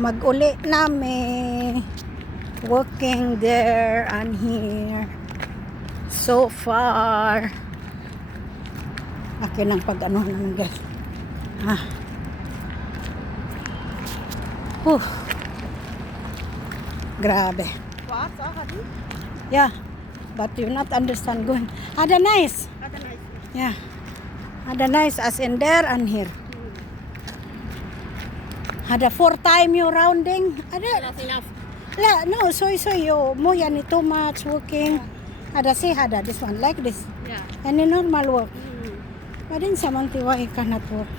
Mag-uli nami. Walking there and here. So far. Akin ang pag-ano naman guys. Grabe. Yeah. But you not understand going. Ada nice. Yeah. Ada nice as in there and here. Ada 4 time you rounding. Ada. La, no, soy yo. Mo yan too much working. Ada si ada this one like this. Yeah. Any normal work. Padin sa mang tiwai cannot work.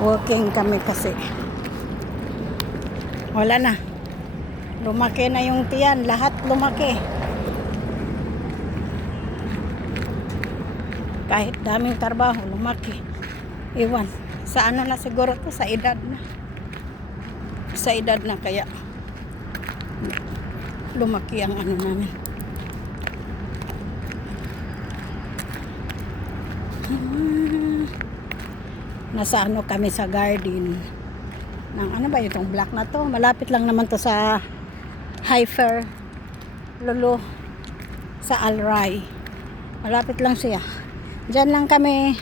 Working kami kasi. Wala na. Lumaki na yung tiyan. Lahat lumaki. Kahit daming trabaho, lumaki. Iwan. Sa ano na siguro to? Sa edad na. Sa edad na kaya lumaki ang ano namin. Nasa ano kami sa garden ng ano ba itong block na to, malapit lang naman to sa Hyper Lolo sa Alray, malapit lang siya. Diyan lang kami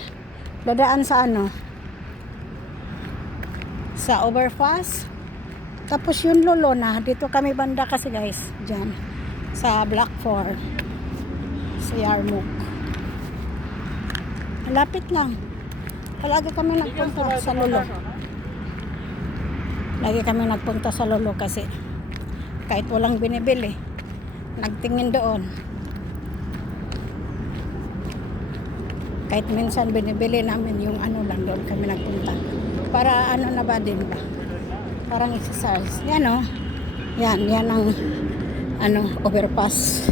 dadaan sa ano, sa overpass, tapos yun Lolo na dito kami banda kasi guys, diyan sa block 4 sa Yarmouk, malapit lang. Palagi kami nagpunta sa Lolo. Lagi kami nagpunta sa Lolo kasi kahit walang binibili, nagtingin doon. Kahit minsan binibili namin yung ano lang, doon kami nagpunta. Para ano na ba din ba? Parang exercise. Yan o. Yan ang ano, overpass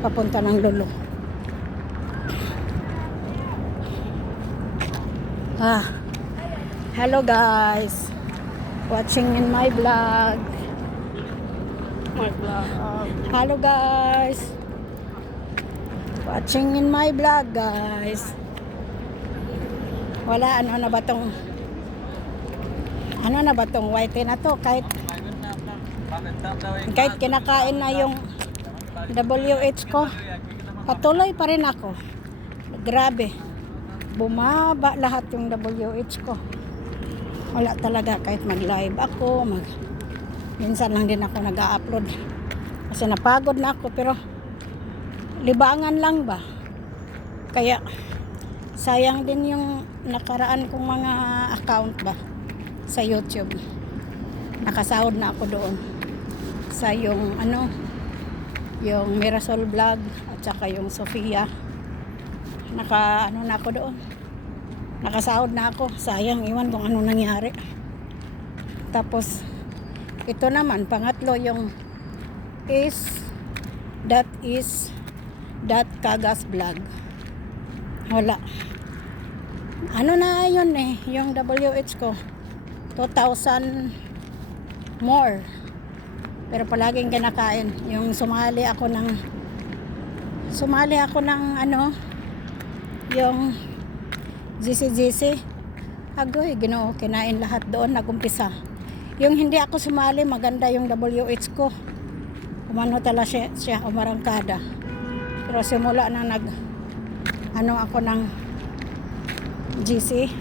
papunta ng Lolo. Hello guys, watching in my vlog. Hello guys, watching in my vlog guys. Wala ano na ba tong white na to, kahit kinakain na yung WH ko, patuloy pa rin ako. Grabe, bumaba lahat yung WH ko. Wala talaga, kahit mag-live ako, minsan lang din ako nag-upload kasi napagod na ako, pero libangan lang ba, kaya sayang din yung nakaraan kong mga account ba sa YouTube. Nakasahod na ako doon sa yung ano, yung Mirasol Vlog at saka yung Sofia. Na ako doon, nakasahod na ako. Sayang, iwan kung ano nangyari. Tapos ito naman pangatlo, yung Kagas Vlog. Wala, ano na yun yung WH ko 2,000 more, pero palaging kinakain. Yung sumali ako ng ano, yung GC agoy, Ginoo, kinain lahat doon, nagumpisa. Yung hindi ako sumali, maganda yung WH ko, umano tala siya umarangkada. Pero simula na ano ako ng GC,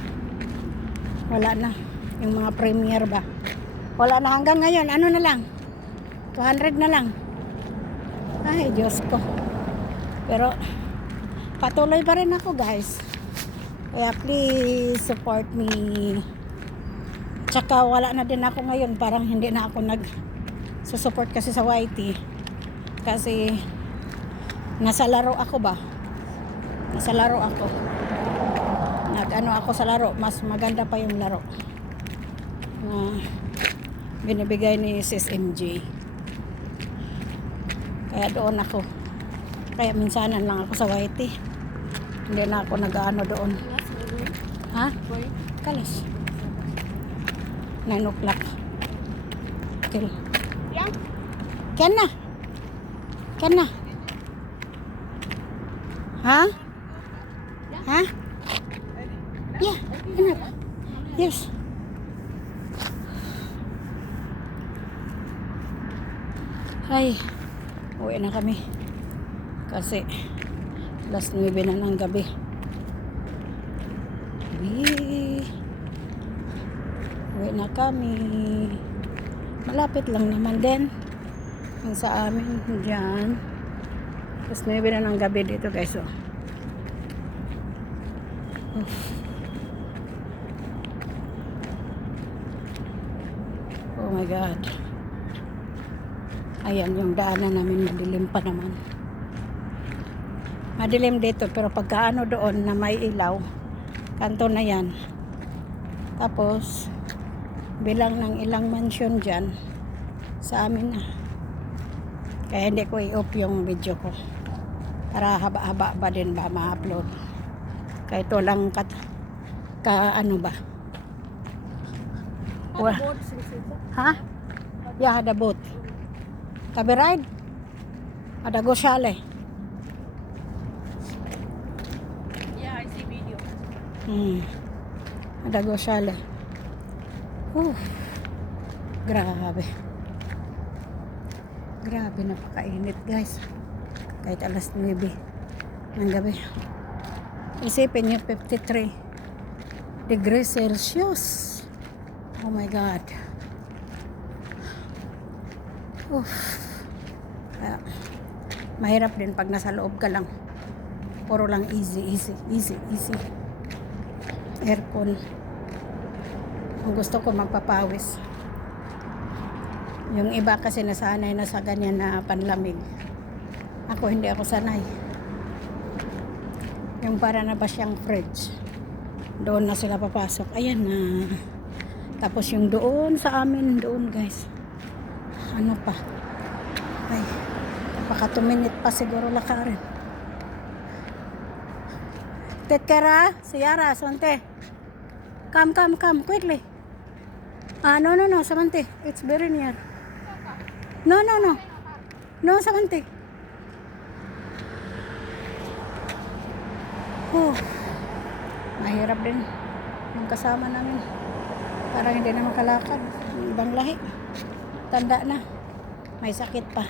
wala na. Yung mga premier ba, wala na hanggang ngayon. Ano na lang, 200 na lang. Ay Diyos ko. Pero patuloy pa rin ako guys, kaya please support me. Tsaka wala na din ako ngayon, parang hindi na ako nag-support kasi sa YT, kasi nasa laro ako ba, nag-ano ako sa laro. Mas maganda pa yung laro na binibigay ni Sis MJ, kaya doon ako. Kaya minsanan lang ako sa YT, hindi na ako nag-ano doon. Ha? Kalas 9 o'clock. Okay. Ken na. Ha? Yeah, enough. Yes. Ay, uwi na kami. Kasi, last 9 na ng gabi. Uwi na kami. Malapit lang naman din. Yung sa amin, dyan. Last 9 na ng gabi dito guys. Oh. Oh my God. Ayan yung daanan namin, madilim pa naman. Madilim dito pero pagkaano doon na may ilaw, kanto na yan. Tapos bilang ng ilang mansion dyan sa amin na. Kaya hindi ko i-off yung video ko para haba-haba ba din ba ma-upload. Kaya ito lang ano ba? Ha? Yeah, ada boat. Tabi ride? Ada go shale. Yeah, I see video. Ada go shale. Grabe. Grabe, napakainit guys. Kahit alas 9 ng gabi. Isipin nyo, 53 degrees Celsius. Oh my God. Mahirap din pag nasa loob ka lang. Puro lang easy. Aircon. Ang gusto ko magpapawis. Yung iba kasi nasanay na sa ganyan na panlamig. Ako hindi ako sanay. Yung para na ba siyang fridge. Doon na sila papasok. Ayan na. Tapos yung doon sa amin, doon guys. Ano pa? Ay, baka 2 minutes pa siguro lakarin. Tetkera, Siyara, Sante. Come, quickly. No, Samante. It's very near. No. No, Samante. Mahirap din yung kasama namin. Parang hindi na makalakad. Ibang lahi. Tanda na. May sakit pa.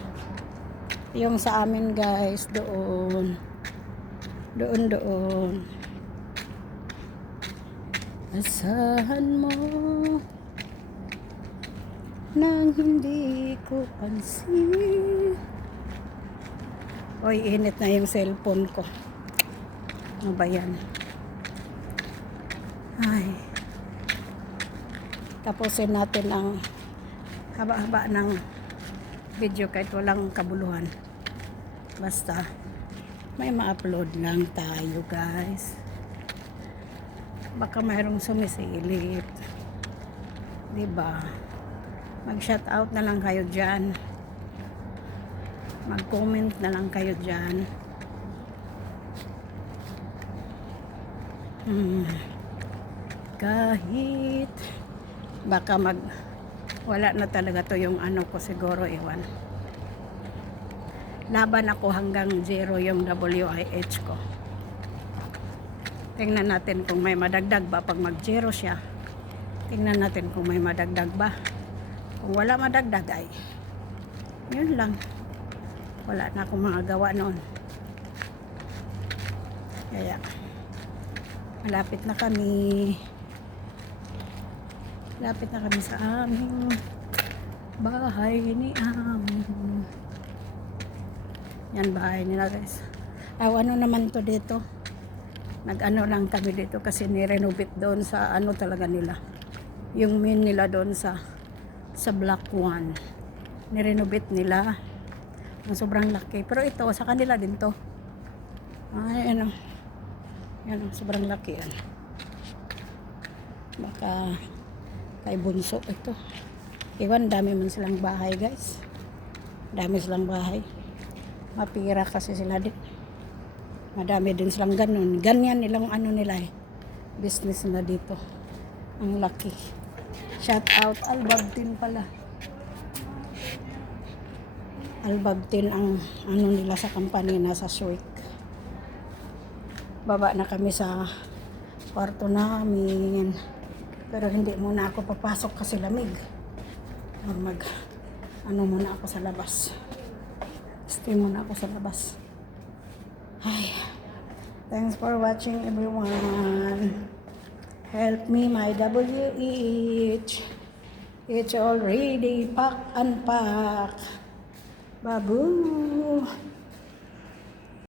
Yung sa amin guys, doon. Asahan mo nang hindi ko pansin. Oy, init na yung cellphone ko. Ano ba yan? Ay. Tapusin natin ang haba-haba ng video kahit walang kabuluhan. Basta may ma-upload lang tayo guys. Baka mayroong sumisilip. Diba? Mag-shout out na lang kayo dyan. Mag-comment na lang kayo dyan. Kahit baka wala na talaga to yung ano ko siguro, iwan. Laban ako hanggang 0 yung WIH ko. Tingnan natin kung may madagdag ba pag mag-0 siya. Tingnan natin kung may madagdag ba. Kung wala madagdag ay yun lang. Wala na akong mga gawa noon. Kaya malapit na kami. Lapit na kami sa aming bahay ni amin. Yan bahay nila guys. Ano naman to dito? Nag-ano lang kami dito kasi ni-renovate doon sa ano talaga nila. Yung main nila doon sa Block 1. Ni-renovate nila. Ang sobrang laki. Pero ito sa kanila din to. Ay ano. Yan, sobrang laki yan. Baka kay bunso ito. Iwan, dami man silang bahay guys. Dami silang bahay. Mapira kasi sila din. Madami din silang ganun. Ganyan nilang ano nila eh. Business na dito. Ang laki. Shout out Albabtin pala. Albabtin ang ano nila sa company nasa Suic. Baba na kami sa kwarto namin. Pero hindi muna ako papasok kasi lamig. Ano muna ako sa labas. Stay muna ako sa labas. Ay, thanks for watching everyone. Help me my WH. It's already pack and pack. Babu.